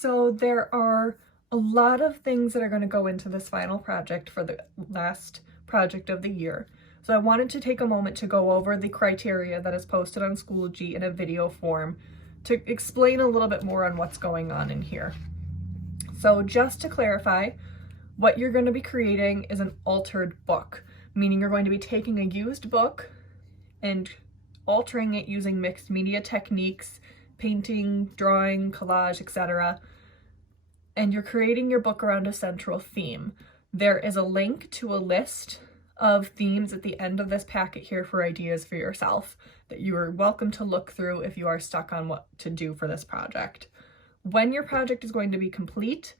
So there are a lot of things that are going to go into this final project for the last project of the year. So I wanted to take a moment to go over the criteria that is posted on Schoology in a video form to explain a little bit more on what's going on in here. So just to clarify, what you're going to be creating is an altered book, meaning you're going to be taking a used book and altering it using mixed media techniques, painting, drawing, collage, etc. And you're creating your book around a central theme. There is a link to a list of themes at the end of this packet here for ideas for yourself that you are welcome to look through if you are stuck on what to do for this project. When your project is going to be complete,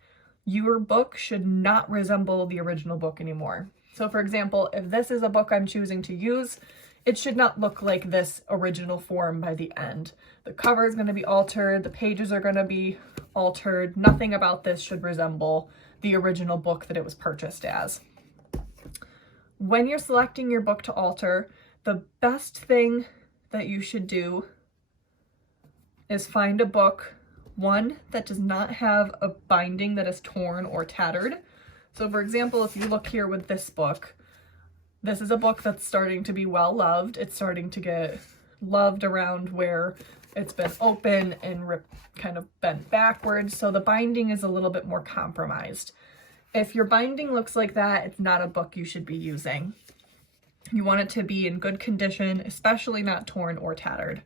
your book should not resemble the original book anymore. So for example, if this is a book I'm choosing to use, it should not look like this original form by the end. The cover is going to be altered, the pages are going to be altered. Nothing about this should resemble the original book that it was purchased as. When you're selecting your book to alter, the best thing that you should do is find a book, one that does not have a binding that is torn or tattered. So for example, if you look here with this book, this is a book that's starting to be well loved. It's starting to get loved around where it's been open and kind of bent backwards. So the binding is a little bit more compromised. If your binding looks like that, it's not a book you should be using. You want it to be in good condition, especially not torn or tattered.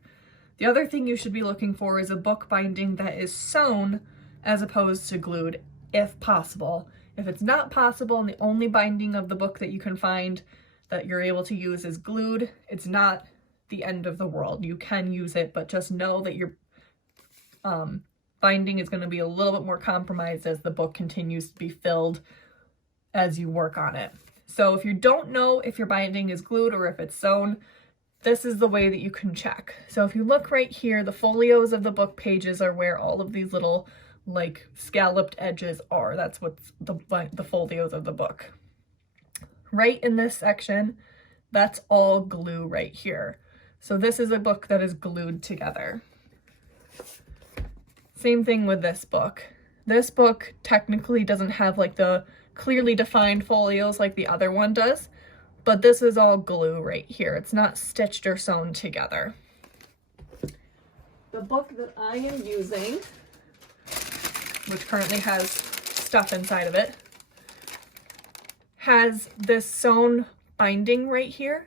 The other thing you should be looking for is a book binding that is sewn as opposed to glued, if possible. If it's not possible and the only binding of the book that you can find that you're able to use is glued, it's not the end of the world. You can use it, but just know that your binding is going to be a little bit more compromised as the book continues to be filled as you work on it. So if you don't know if your binding is glued or if it's sewn, this is the way that you can check. So if you look right here, the folios of the book pages are where all of these little like scalloped edges are. That's what's the folios of the book. Right in this section, that's all glue right here. So this is a book that is glued together. Same thing with this book. This book technically doesn't have like the clearly defined folios like the other one does, but this is all glue right here. It's not stitched or sewn together. The book that I am using, which currently has stuff inside of it, has this sewn binding right here.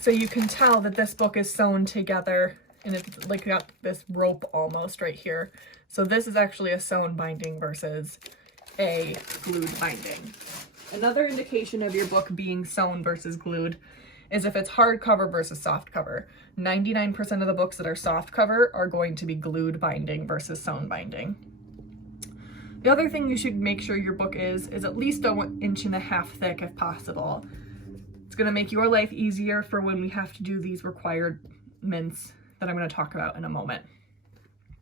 So you can tell that this book is sewn together and it's like got this rope almost right here. So this is actually a sewn binding versus a glued binding. Another indication of your book being sewn versus glued is if it's hardcover versus softcover. 99% of the books that are softcover are going to be glued binding versus sewn binding. The other thing you should make sure your book is at least 1.5 inches thick if possible. It's going to make your life easier for when we have to do these requirements that I'm going to talk about in a moment.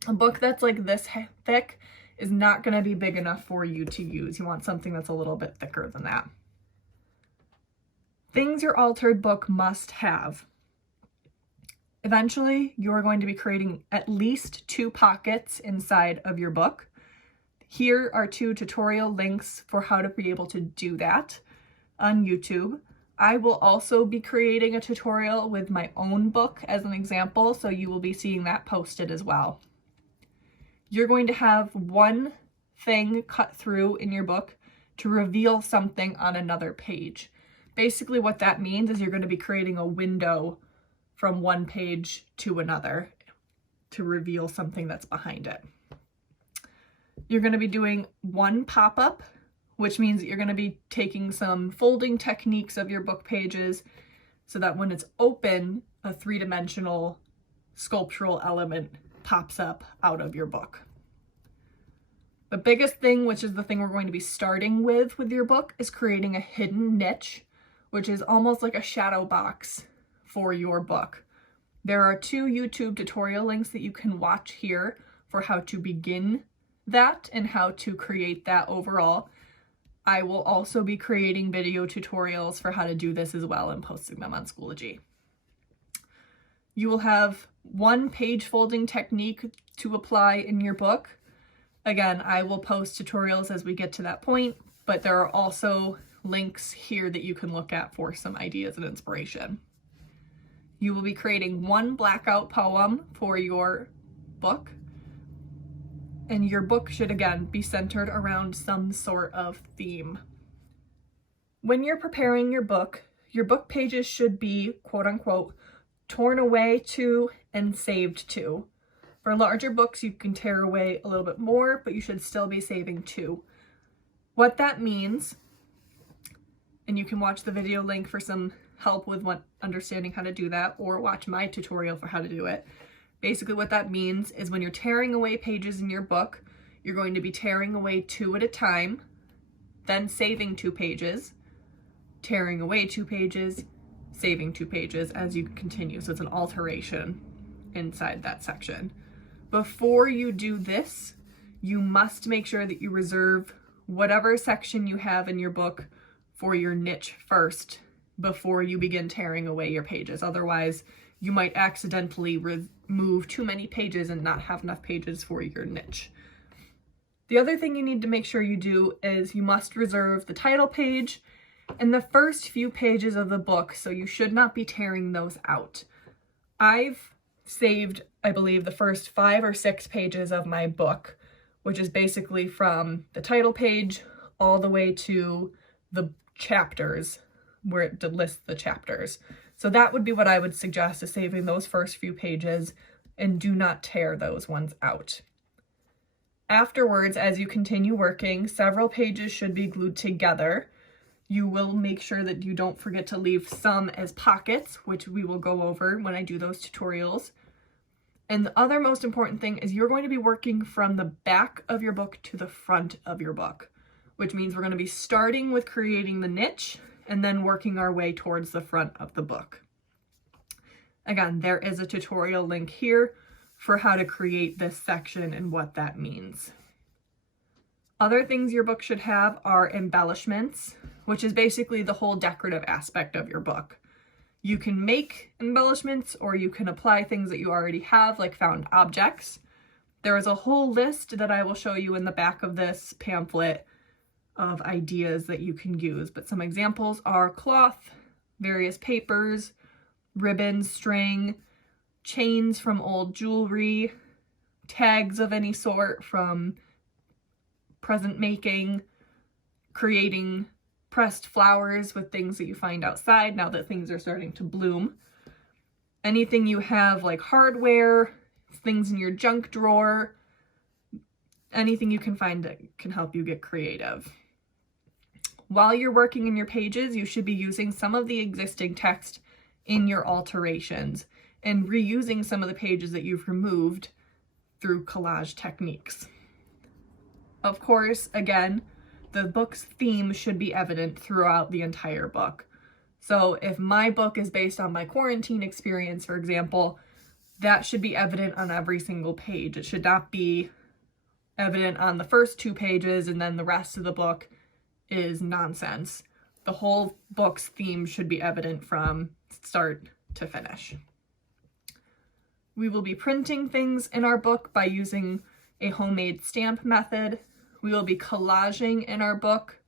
A book that's like this thick is not going to be big enough for you to use. You want something that's a little bit thicker than that. Things your altered book must have. Eventually, you're going to be creating at least 2 pockets inside of your book. Here are 2 tutorial links for how to be able to do that on YouTube. I will also be creating a tutorial with my own book as an example, so you will be seeing that posted as well. You're going to have one thing cut through in your book to reveal something on another page. Basically what that means is you're going to be creating a window from one page to another to reveal something that's behind it. You're going to be doing one pop-up, which means that you're going to be taking some folding techniques of your book pages so that when it's open, a 3-dimensional sculptural element pops up out of your book. The biggest thing, which is the thing we're going to be starting with your book, is creating a hidden niche, which is almost like a shadow box for your book. There are 2 YouTube tutorial links that you can watch here for how to begin that and how to create that overall. I will also be creating video tutorials for how to do this as well and posting them on Schoology. You will have one page folding technique to apply in your book. Again, I will post tutorials as we get to that point, but there are also links here that you can look at for some ideas and inspiration. You will be creating one blackout poem for your book, and your book should again be centered around some sort of theme. When you're preparing your book pages should be, quote unquote, torn away to and saved to. For larger books, you can tear away a little bit more, but you should still be saving to. What that means, and you can watch the video link for some help with understanding how to do that, or watch my tutorial for how to do it. Basically what that means is when you're tearing away pages in your book, you're going to be tearing away 2 at a time, then saving 2 pages, tearing away 2 pages, saving 2 pages as you continue. So it's an alteration inside that section. Before you do this, you must make sure that you reserve whatever section you have in your book for your niche first before you begin tearing away your pages. Otherwise, you might accidentally remove too many pages and not have enough pages for your niche. The other thing you need to make sure you do is you must reserve the title page and the first few pages of the book, so you should not be tearing those out. I've saved, I believe, the first 5 or 6 pages of my book, which is basically from the title page all the way to the chapters where it lists the chapters. So that would be what I would suggest, is saving those first few pages, and do not tear those ones out. Afterwards, as you continue working, several pages should be glued together. You will make sure that you don't forget to leave some as pockets, which we will go over when I do those tutorials. And the other most important thing is you're going to be working from the back of your book to the front of your book, which means we're going to be starting with creating the niche and then working our way towards the front of the book. Again, there is a tutorial link here for how to create this section and what that means. Other things your book should have are embellishments, which is basically the whole decorative aspect of your book. You can make embellishments, or you can apply things that you already have, like found objects. There is a whole list that I will show you in the back of this pamphlet of ideas that you can use, but some examples are cloth, various papers, ribbon, string, chains from old jewelry, tags of any sort from present making, creating pressed flowers with things that you find outside now that things are starting to bloom. Anything you have like hardware, things in your junk drawer, anything you can find that can help you get creative. While you're working in your pages, you should be using some of the existing text in your alterations and reusing some of the pages that you've removed through collage techniques. Of course, again, the book's theme should be evident throughout the entire book. So if my book is based on my quarantine experience, for example, that should be evident on every single page. It should not be evident on the first 2 pages and then the rest of the book is nonsense. The whole book's theme should be evident from start to finish. We will be printing things in our book by using a homemade stamp method. We will be collaging in our book.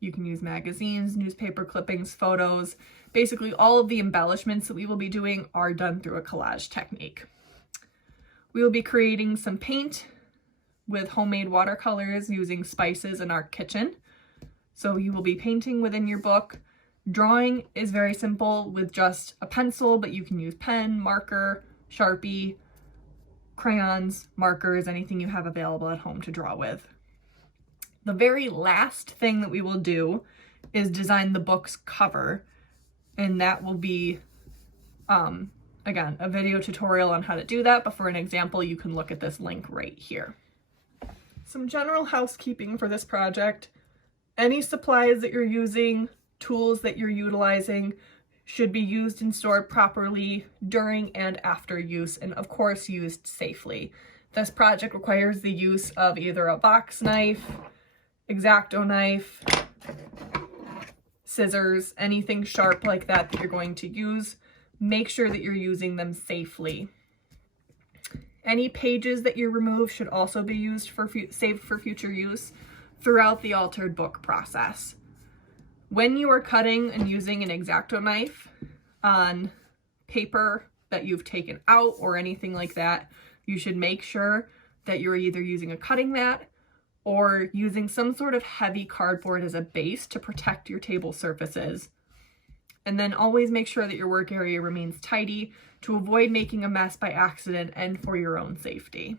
You can use magazines, newspaper clippings, photos. Basically, all of the embellishments that we will be doing are done through a collage technique. We will be creating some paint with homemade watercolors using spices in our kitchen. So you will be painting within your book. Drawing is very simple with just a pencil, but you can use pen, marker, Sharpie, crayons, markers, anything you have available at home to draw with. The very last thing that we will do is design the book's cover, and that will be, again, a video tutorial on how to do that, but for an example, you can look at this link right here. Some general housekeeping for this project. Any supplies that you're using, tools that you're utilizing, should be used and stored properly during and after use, and of course used safely. This project requires the use of either a box knife, X-Acto knife, scissors, anything sharp like that you're going to use. Make sure that you're using them safely. Any pages that you remove should also be used for saved for future use throughout the altered book process. When you are cutting and using an X-Acto knife on paper that you've taken out or anything like that, you should make sure that you're either using a cutting mat or using some sort of heavy cardboard as a base to protect your table surfaces. And then always make sure that your work area remains tidy to avoid making a mess by accident and for your own safety.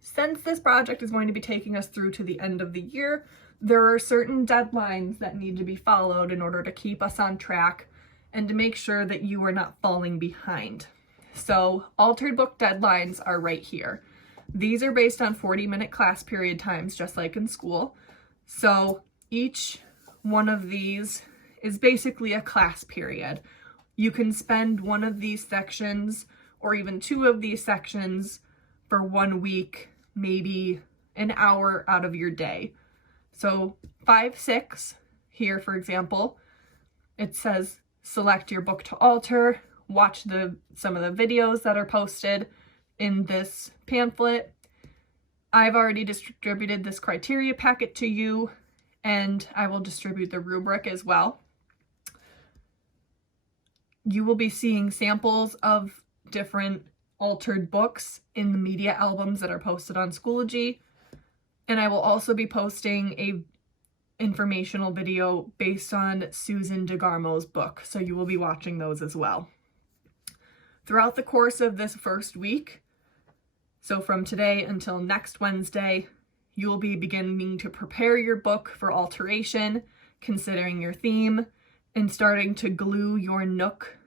Since this project is going to be taking us through to the end of the year, there are certain deadlines that need to be followed in order to keep us on track and to make sure that you are not falling behind. So altered book deadlines are right here. These are based on 40-minute class period times, just like in school. So each one of these is basically a class period. You can spend one of these sections or even two of these sections for 1 week, maybe an hour out of your day. So 5-6 here, for example, it says select your book to alter, watch some of the videos that are posted in this pamphlet. I've already distributed this criteria packet to you, and I will distribute the rubric as well. You will be seeing samples of different altered books in the media albums that are posted on Schoology, and I will also be posting a informational video based on Susan DeGarmo's book, so you will be watching those as well. Throughout the course of this first week, so from today until next Wednesday, you will be beginning to prepare your book for alteration, considering your theme, and starting to glue your nook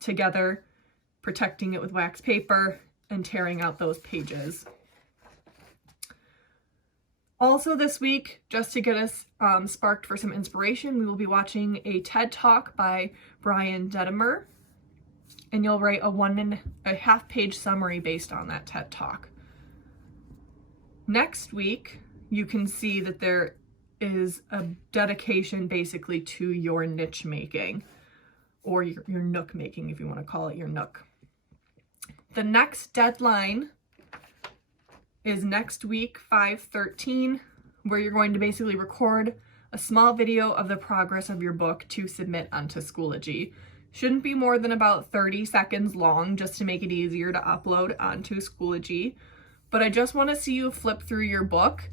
together, protecting it with wax paper and tearing out those pages. Also this week, just to get us sparked for some inspiration, we will be watching a TED Talk by Brian Dedemer, and you'll write a 1.5 page summary based on that TED Talk. Next week, you can see that there is a dedication basically to your niche making, or your nook making, if you want to call it your nook. The next deadline is next week, 5/13, where you're going to basically record a small video of the progress of your book to submit onto Schoology. Shouldn't be more than about 30 seconds long, just to make it easier to upload onto Schoology. But I just want to see you flip through your book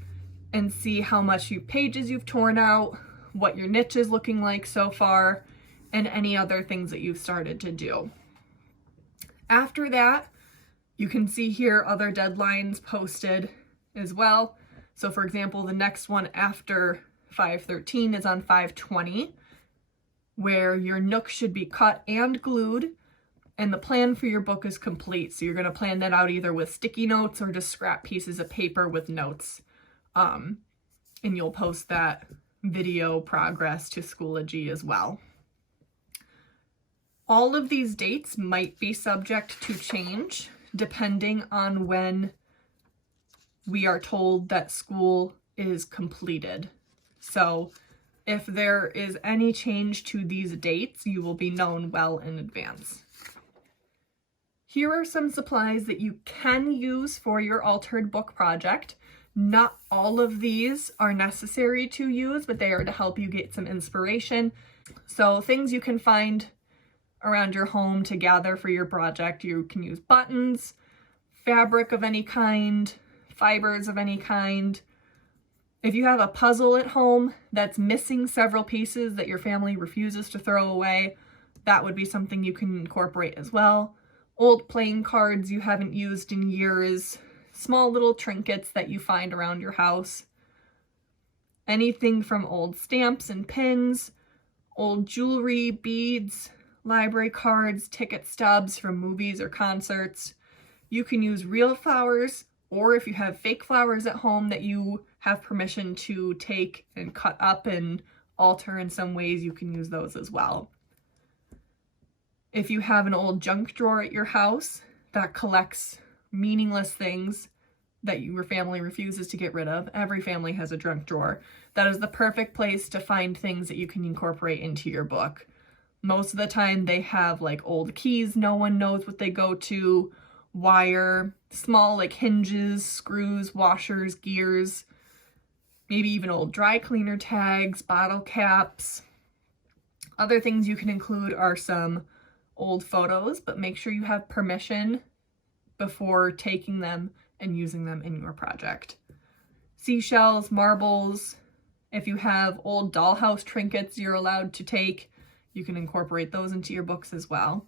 and see how much pages you've torn out, what your niche is looking like so far, and any other things that you've started to do. After that, you can see here other deadlines posted as well. So for example, the next one after 5/13 is on 5/20, where your nook should be cut and glued, and the plan for your book is complete. So you're going to plan that out either with sticky notes or just scrap pieces of paper with notes. And you'll post that video progress to Schoology as well. All of these dates might be subject to change depending on when we are told that school is completed. So if there is any change to these dates, you will be known well in advance. Here are some supplies that you can use for your altered book project. Not all of these are necessary to use, but they are to help you get some inspiration. So things you can find around your home to gather for your project. You can use buttons, fabric of any kind, fibers of any kind. If you have a puzzle at home that's missing several pieces that your family refuses to throw away, that would be something you can incorporate as well. Old playing cards you haven't used in years, small little trinkets that you find around your house. Anything from old stamps and pins, old jewelry, beads, library cards, ticket stubs from movies or concerts. You can use real flowers, or if you have fake flowers at home that you have permission to take and cut up and alter in some ways, you can use those as well. If you have an old junk drawer at your house that collects meaningless things that your family refuses to get rid of, every family has a junk drawer. That is the perfect place to find things that you can incorporate into your book. Most of the time they have like old keys, no one knows what they go to, wire, small like hinges, screws, washers, gears, maybe even old dry cleaner tags, bottle caps. Other things you can include are some old photos, but make sure you have permission before taking them and using them in your project. Seashells, marbles. If you have old dollhouse trinkets you're allowed to take, you can incorporate those into your books as well.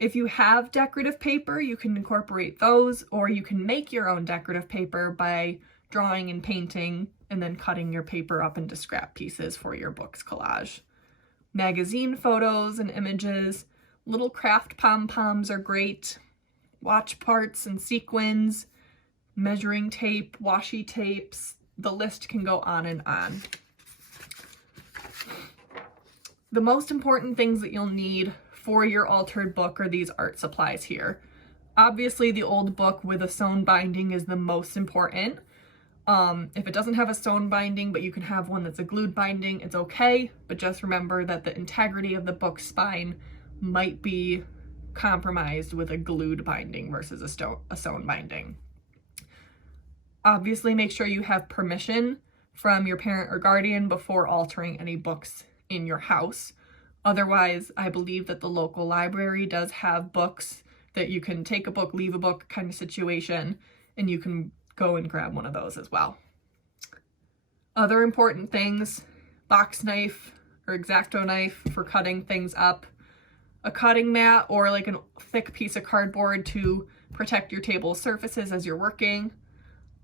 If you have decorative paper, you can incorporate those, or you can make your own decorative paper by drawing and painting and then cutting your paper up into scrap pieces for your book's collage. Magazine photos and images, little craft pom-poms are great. Watch parts and sequins, measuring tape, washi tapes, the list can go on and on. The most important things that you'll need for your altered book are these art supplies here. Obviously, the old book with a sewn binding is the most important. If it doesn't have a sewn binding, but you can have one that's a glued binding, it's okay, but just remember that the integrity of the book spine might be compromised with a glued binding versus a sewn binding. Obviously, make sure you have permission from your parent or guardian before altering any books in your house. Otherwise, I believe that the local library does have books that you can take a book, leave a book kind of situation, and you can go and grab one of those as well. Other important things, box knife or X-Acto knife for cutting things up, a cutting mat or like a thick piece of cardboard to protect your table surfaces as you're working,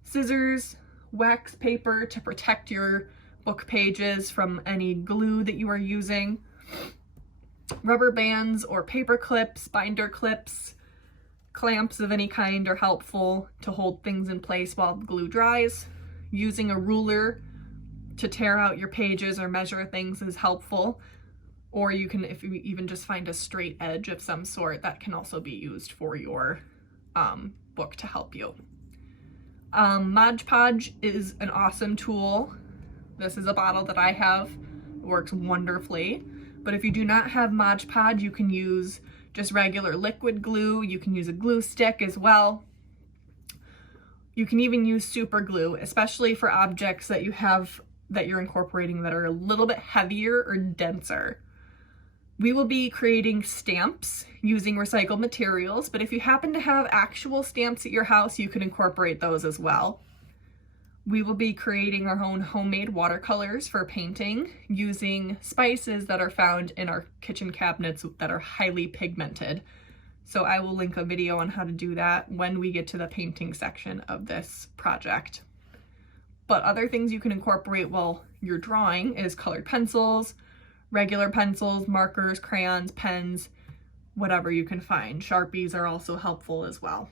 scissors, wax paper to protect your book pages from any glue that you are using, rubber bands or paper clips, binder clips, clamps of any kind are helpful to hold things in place while the glue dries. Using a ruler to tear out your pages or measure things is helpful. Or you can, if you even just find a straight edge of some sort, that can also be used for your book to help you. Mod Podge is an awesome tool. This is a bottle that I have. It works wonderfully. But if you do not have Mod Podge, you can use just regular liquid glue. You can use a glue stick as well. You can even use super glue, especially for objects that you have that you're incorporating that are a little bit heavier or denser. We will be creating stamps using recycled materials, but if you happen to have actual stamps at your house, you can incorporate those as well. We will be creating our own homemade watercolors for painting using spices that are found in our kitchen cabinets that are highly pigmented. So I will link a video on how to do that when we get to the painting section of this project. But other things you can incorporate while you're drawing is colored pencils, regular pencils, markers, crayons, pens, whatever you can find. Sharpies are also helpful as well.